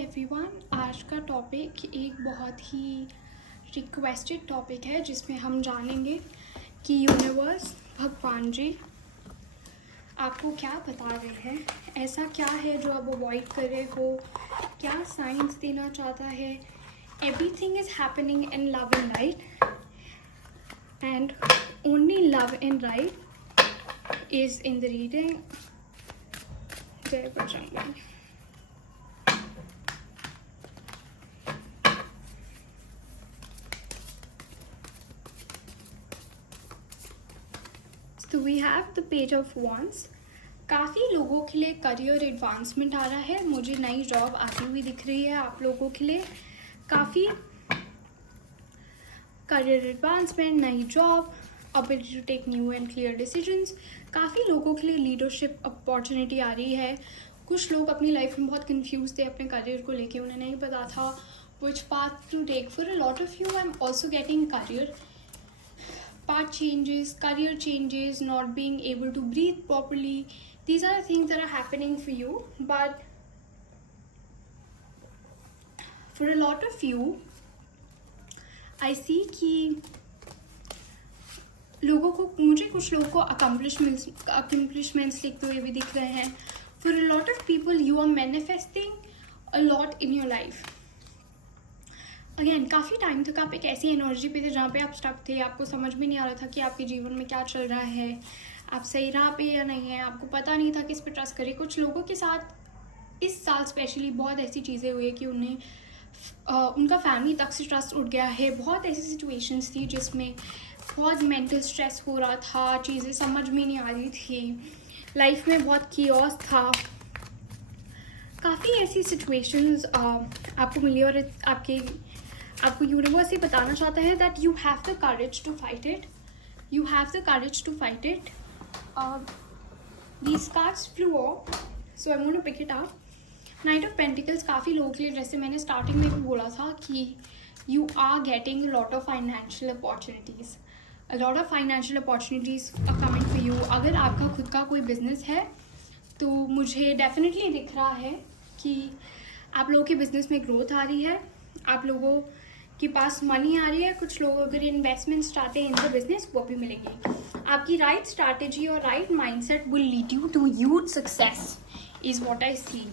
Everyone, आज का topic एक बहुत ही रिक्वेस्टेड टॉपिक है जिसमें हम जानेंगे कि यूनिवर्स, भगवान जी आपको क्या बता रहे हैं, ऐसा क्या है जो आप अवॉइड कर रहे हो, क्या साइंस देना चाहता है। Everything is happening in love and light and only love and light is in the reading. जय बजरंगबली। तो we have the page of wands. काफ़ी लोगों के लिए करियर एडवांसमेंट आ रहा है, मुझे नई जॉब आती हुई दिख रही है। आप लोगों के लिए काफ़ी करियर एडवांसमेंट, नई job, ability to take new and clear decisions. काफ़ी लोगों के लिए लीडरशिप अपॉर्चुनिटी आ रही है। कुछ लोग अपनी लाइफ में बहुत कंफ्यूज थे अपने करियर को लेके, उन्हें नहीं पता था which path to take. For a lot of you, I'm also getting career path changes, career changes, not being able to breathe properly. These are the things that are happening for you. But for a lot of you, I see कि मुझे कुछ लोगों को accomplishments लिखते हुए भी दिख रहे हैं. For a lot of people, you are manifesting a lot in your life. Again काफ़ी टाइम तक आप एक ऐसी एनर्जी पे थे जहाँ पे आप स्टक थे, आपको समझ में नहीं आ रहा था कि आपके जीवन में क्या चल रहा है, आप सही राह पे या नहीं है, आपको पता नहीं था किस पे ट्रस्ट करें। कुछ लोगों के साथ इस साल स्पेशली बहुत ऐसी चीज़ें हुई है कि उन्हें उनका फैमिली तक से ट्रस्ट उठ गया है। बहुत ऐसी सिचुएशंस थी जिसमें बहुत मेंटल स्ट्रेस हो रहा था, चीज़ें समझ में नहीं आ रही थी, लाइफ में बहुत कियोस था। काफ़ी ऐसी सिचुएशंस आपको मिली और आपको यूनिवर्स ये बताना चाहता है that you have the courage to fight it, you have the courage to fight it. These cards flew off, so I want to pick it up. Knight of pentacles काफ़ी लोगों के लिए, जैसे मैंने स्टार्टिंग में भी बोला था कि you are getting lot of financial opportunities, lot of financial opportunities are coming for you. अगर आपका खुद का कोई बिजनेस है तो मुझे डेफिनेटली दिख रहा है कि आप लोगों के बिजनेस में ग्रोथ आ रही है, आप लोगों के पास मनी आ रही है। कुछ लोग अगर इन्वेस्टमेंट्स चाहते हैं इन द बिजनेस, वो भी मिलेगी। आपकी राइट स्ट्रैटेजी और right mindset will lead you to huge success is what I see.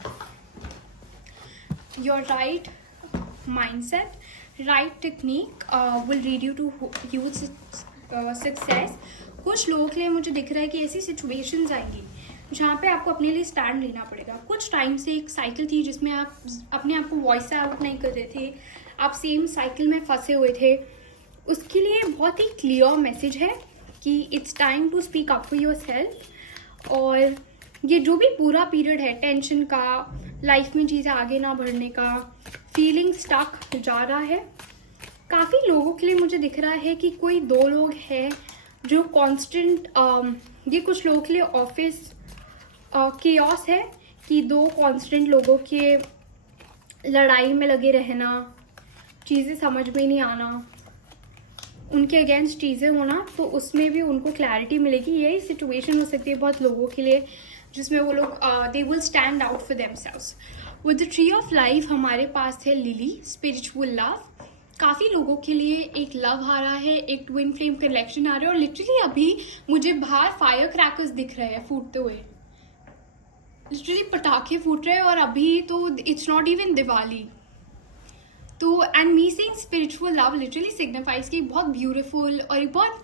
Your right mindset, right technique will lead you to huge success. कुछ लोगों के लिए मुझे दिख रहा है कि ऐसी सिचुएशंस आएंगी जहाँ पे आपको अपने लिए स्टैंड लेना पड़ेगा। कुछ टाइम से एक साइकिल थी जिसमें आप अपने आप को वॉइस आउट नहीं कर रहे थे, आप सेम साइकिल में फंसे हुए थे। उसके लिए बहुत ही क्लियर मैसेज है कि it's time to speak up for yourself. और ये जो भी पूरा पीरियड है टेंशन का, लाइफ में चीज़ें आगे ना बढ़ने का, फीलिंग स्टक जा रहा है। काफ़ी लोगों के लिए मुझे दिख रहा है कि कोई दो लोग हैं जो कॉन्स्टेंट, ये कुछ लोगों के लिए ऑफिस केओस है कि दो कांस्टेंट लोगों के लड़ाई में लगे रहना, चीज़ें समझ में नहीं आना, उनके अगेंस्ट चीज़ें होना, तो उसमें भी उनको क्लैरिटी मिलेगी। यही सिचुएशन हो सकती है बहुत लोगों के लिए जिसमें वो लोग they will stand out for themselves. With the tree of life हमारे पास है लिली, स्पिरिचुअल लव। काफ़ी लोगों के लिए एक लव आ रहा है, एक ट्विन फ्लेम कनेक्शन आ रहा है। और लिटरली अभी मुझे बाहर फायर क्रैकर्स दिख रहे हैं फूटते हुए, लिटरली पटाखे फूट रहे हैं। और अभी तो इट्स नॉट इवन दिवाली। तो and me saying spiritual love literally signifies कि बहुत ब्यूटीफुल और बहुत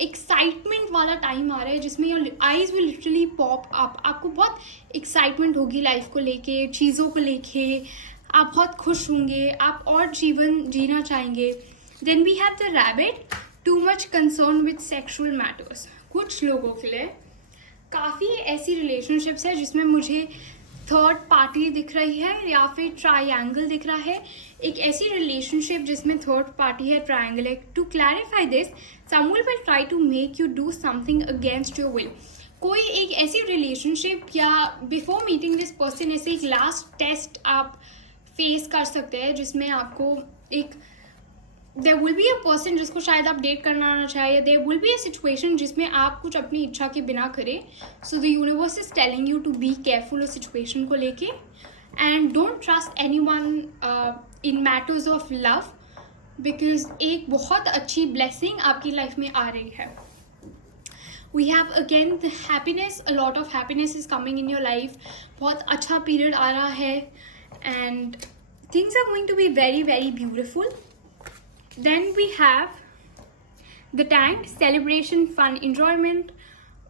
एक्साइटमेंट वाला टाइम आ रहा है जिसमें your eyes will literally pop up. आपको बहुत एक्साइटमेंट होगी लाइफ को लेके, चीज़ों को लेके, आप बहुत खुश होंगे, आप और जीवन जीना चाहेंगे। Then we have the rabbit, too much concern with sexual matters. कुछ लोगों के लिए काफ़ी ऐसी रिलेशनशिप्स है जिसमें मुझे थर्ड पार्टी दिख रही है या फिर ट्रायंगल दिख रहा है। एक ऐसी रिलेशनशिप जिसमें थर्ड पार्टी है, ट्रायंगल है। To clarify this, someone will try to make you do something against your will. कोई एक ऐसी रिलेशनशिप या बिफोर मीटिंग दिस पर्सन ऐसे एक लास्ट टेस्ट आप फेस कर सकते हैं जिसमें आपको एक there will be a person जिसको शायद आप डेट करना ना चाहे, या there will be a situation जिसमें आप कुछ अपनी इच्छा के बिना करें। So the universe is telling you to be careful उस सिचुएशन को लेके। And don't trust anyone in matters of love, because एक बहुत अच्छी ब्लेसिंग आपकी लाइफ में आ रही है. We have again the happiness, a lot of happiness is coming in your life. बहुत अच्छा पीरियड आ रहा है and things are going to be very very beautiful. Then we have the time celebration, fun, enjoyment.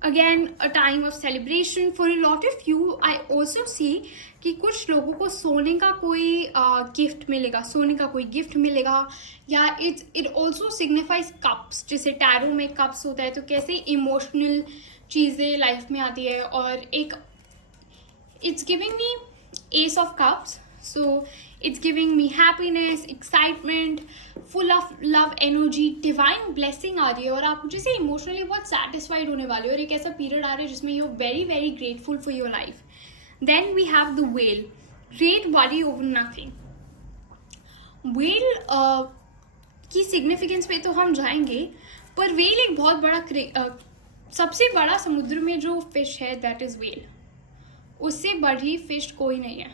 Again a time of celebration for a lot of you. I also see कि कुछ लोगों को सोने का कोई gift मिलेगा, सोने का कोई गिफ्ट मिलेगा, या इट ऑल्सो सिग्निफाइज कप्स. जैसे टैरो में कप्स होता है, तो कैसे इमोशनल चीज़ें लाइफ में आती है. और एक it's giving me ace of cups, so it's giving me happiness, excitement, full of love, energy, divine blessing आ रही है. और आप जैसे इमोशनली बहुत सेटिस्फाइड होने वाले हो, और एक ऐसा पीरियड आ रहा है जिसमें you are very very grateful for your life. Then we have the whale. Great worry over nothing. Whale की सिग्निफिकेंस पे तो हम जाएंगे, पर whale एक बहुत बड़ा सबसे बड़ा समुद्र में जो फिश है दैट इज whale. उससे बड़ी फिश कोई नहीं है.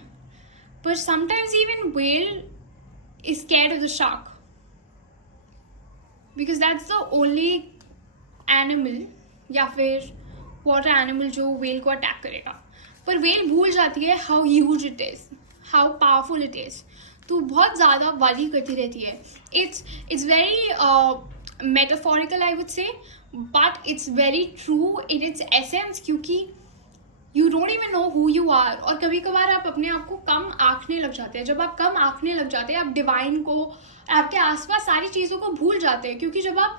पर sometimes even whale is scared of the shark, because that's the only animal या फिर water animal जो whale को अटैक करेगा. पर वेल भूल जाती है how huge it is, how powerful it is, तो बहुत ज़्यादा वरी करती रहती है. It's very metaphorical I would say, but it's very true in its essence, क्योंकि you don't even know who you are. और कभी कभार आप अपने आप को कम आंकने लग जाते हैं. जब आप कम आंकने लग जाते हैं, आप डिवाइन को, आपके आसपास सारी चीज़ों को भूल जाते हैं, क्योंकि जब आप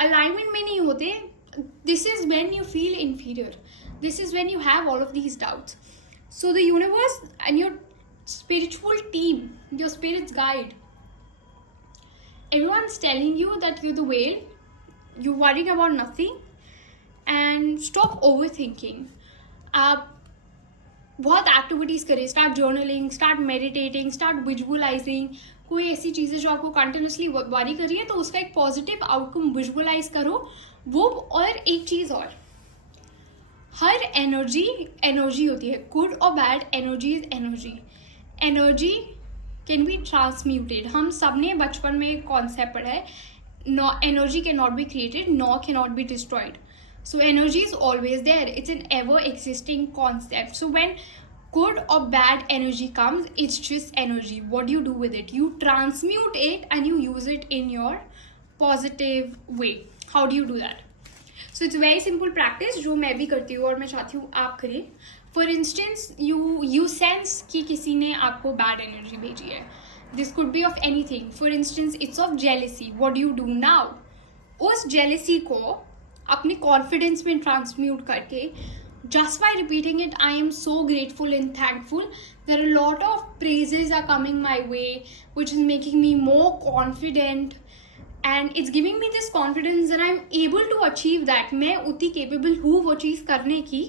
अलाइनमेंट में नहीं होते, this is when you feel inferior. This is when you have all of these doubts. So the universe and your spiritual team, your spirit's guide, everyone's telling you that you're the whale, you're worrying about nothing, and stop overthinking. आप बहुत activities करें. Start journaling, start meditating, start visualising. कोई ऐसी चीज़ें जो आपको continuously worry कर रही है, तो उसका एक पॉजिटिव आउटकम विजुअलाइज करो वो. और एक चीज़ और, हर एनर्जी होती है, गुड और bad. Energy is energy. Energy can be transmuted. हम सब ने बचपन में एक कॉन्सेप्ट पढ़ा है, energy can not be created, nor can not be destroyed. So energy is always there. It's an ever existing concept. So when good or bad energy comes, it's just energy. What do you do with it? You transmute it and you use it in your positive way. How do you do that? So it's a very simple practice जो मैं भी करती हूँ और मैं चाहती हूँ आप करें. For instance, you sense कि किसी ने आपको bad energy भेजी है. This could be of anything. For instance, it's of jealousy. What do you do now? उस jealousy को अपने confidence में transmute करके, just by repeating it, I am so grateful and thankful. There are a lot of praises are coming my way, which is making me more confident. And it's giving me this confidence that I'm able to achieve that. मैं उतनी capable हूँ वो चीज़ करने की.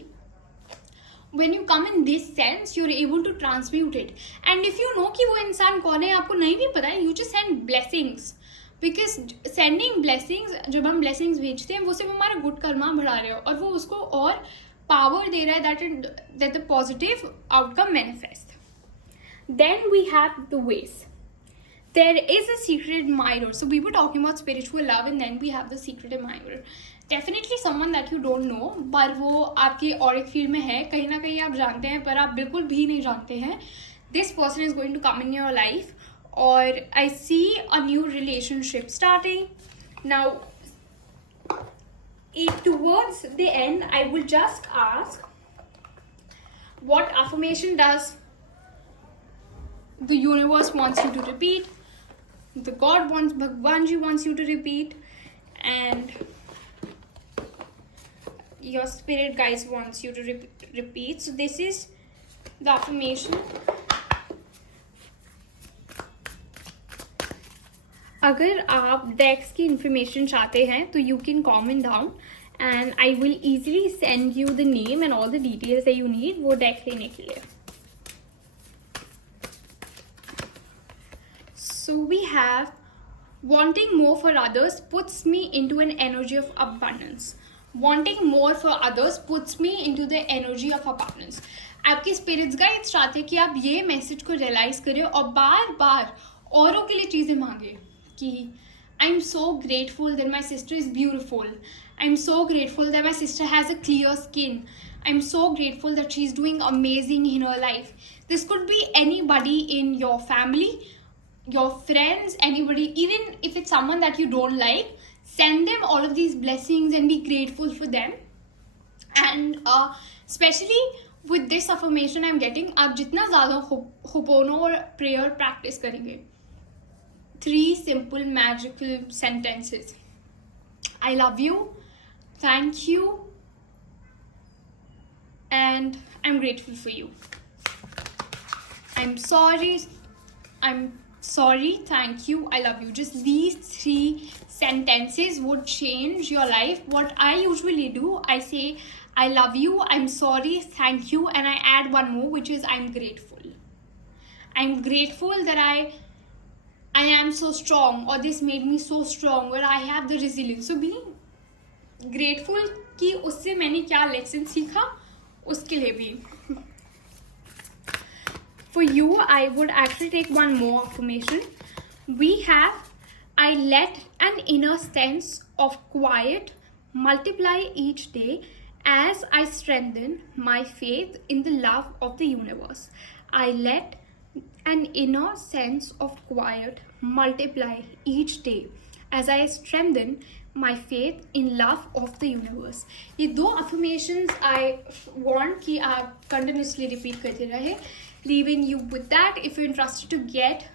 When you come in this sense, you're able to transmute it. And if you know कि वो इंसान कौन है, आपको नहीं भी पता है, you just send blessings. Because sending blessings, जब हम blessings भेजते हैं, वो सिर्फ हमारा good कर्मा बढ़ा रहे हो, और वो उसको और power दे रहा है that the positive outcome manifest. Then we have the ways. There is a secret admirer. So we were talking about spiritual love, and then we have the secret admirer. Definitely someone that you don't know, पर वो आपके auric field में है, कहीं ना कहीं आप जानते हैं, पर आप बिल्कुल भी नहीं जानते हैं. This person is going to come in your life, or I see a new relationship starting. Now, towards the end, I will just ask, what affirmation does the universe wants you to repeat, the God wants, Bhagwan Ji wants you to repeat, and your spirit guides wants you to repeat. So this is the affirmation. अगर आप डेक्स की information चाहते हैं तो you can comment down and I will easily send you the name and all the details that you need वो डेक्स लेने के लिए. So we have, wanting more for others puts me into an energy of abundance. Wanting more for others puts me into the energy of abundance. आपके spirits guides चाहते हैं कि आप ये मैसेज को रियलाइज करें और बार बार औरों के लिए चीज़ें मांगे कि I am so grateful that my sister is beautiful, I am so grateful that my sister has a clear skin, I am so grateful that she's doing amazing in her life. This could be anybody in your family, your friends, anybody, even if it's someone that you don't like, send them all of these blessings and be grateful for them. And especially with this affirmation I'm getting, आप जितना ज़्यादा होपोनो और prayer practice करेंगे, 3 simple magical sentences. I love you, thank you, and I'm grateful for you. I'm sorry, thank you, I love you. Just these 3 sentences would change your life. What I usually do, I say I love you, I'm sorry, thank you, and I add one more, which is I'm grateful. I'm grateful that I am so strong, or this made me so strong, or I have the resilience. So being grateful कि उससे मैंने क्या lesson सीखा, उसके लिए भी. For you, I would actually take one more affirmation. We have, I let an inner sense of quiet multiply each day as I strengthen my faith in the love of the universe. I let an inner sense of quiet multiply each day as I strengthen my faith in love of the universe. ये 2 affirmations I want कि आप continuously repeat करते रहे. Leaving you with that. If you're interested to get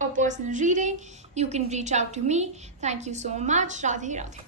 a personal reading, you can reach out to me. Thank you so much. Radhe Radhe.